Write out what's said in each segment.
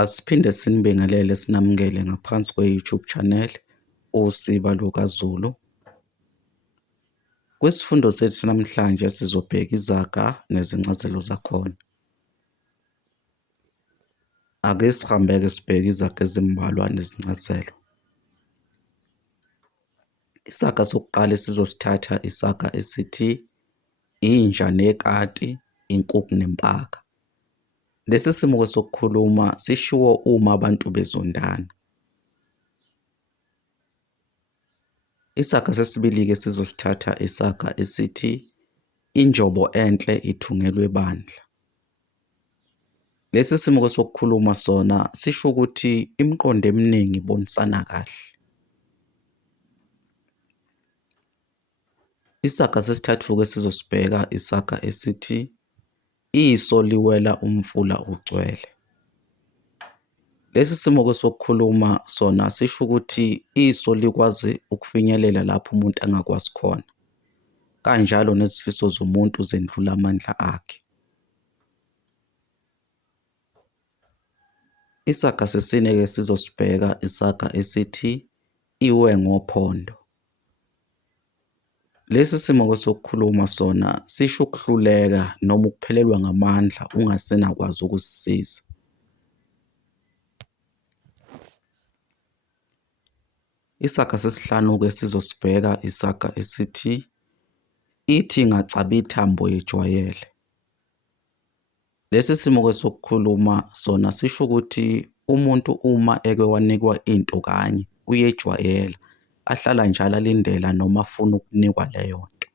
Asiphinde sinibingelele sinamukele ngaphansi kwe-YouTube channel uSiba lukaZulu. Kwisifundo sethu namhlanje sizobheka izaga nezincazelo zakhona. Ake sihambeke sibheke izaga ezimbalwa nezincazelo. Isaga sokuqala esizosithatha isaga esithi inja nekati, inkukhu nempaka. Lesi simo sokukhuluma sishiwo uma abantu bezondana. Isaga sesibili-ke sizosithatha isaga esithi injobo enhle ithungelwe ebandla. Lesi simo sokukhuluma sona sisho ukuthi imiqondo eminingi ibonisana kahle. Isaga sesithathu-ke sizosibheka isaga esithi iso liwela umfula ugcwele. Lesi simo sokukhuluma sona sisho ukuthi iso likwazi ukufinyelela lapho umuntu angakwazi khona. Kanjalo nezifiso zomuntu zendlula amandla akhe. Isaga sesine-ke sizosibheka isaga esithi iwe ngophondo. Lesi simo sokukhuluma sona sisho ukuhluleka noma ukuphelelwa ngamandla ungasenakwazi ukusisiza. Isaga sesihlanu-ke sizosibheka isaga esithi ithi ingacaba ithambo yejwayele. Lesi simo sokukhuluma sona sisho ukuthi umuntu uma eke wanikwa into kanye uyejwayela, ahlala njalo alindela noma afuna ukunikwa leyo nto.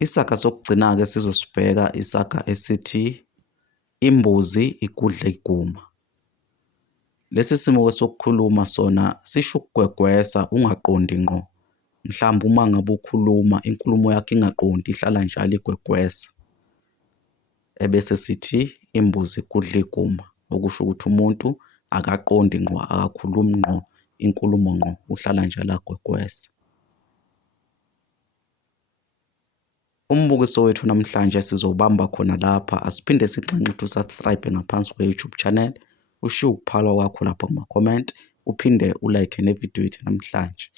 Isaga sokugcina-ke sizosibheka isaga esithi imbuzi igudla iguma. Lesi simo sokukhuluma sona sisho ukugwegwesa ungaqondi ngqo. Mhlawumbe uma ngabe ukhuluma inkulumo yakho ingaqondi ihlala njalo igwegwesa. Ebese sithi imbuzi igudla iguma, okusho ukuthi umuntu akaqondi ngqo, akakhulumi ngqo inkulumo ngqo, uhlala njalo agwegwesa. Umbukiso wethu namhlanje sizobamba khona lapha. Asiphinde sixanxe ukuthi usubscribe ngaphansi kwe-YouTube channel. Ushiye ukuphalwa kwakho lapho kuma-comment, uphinde ulike nevidiyo yethu namhlanje.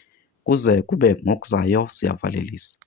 Kuze kube ngokuzayo, siyavalelisa.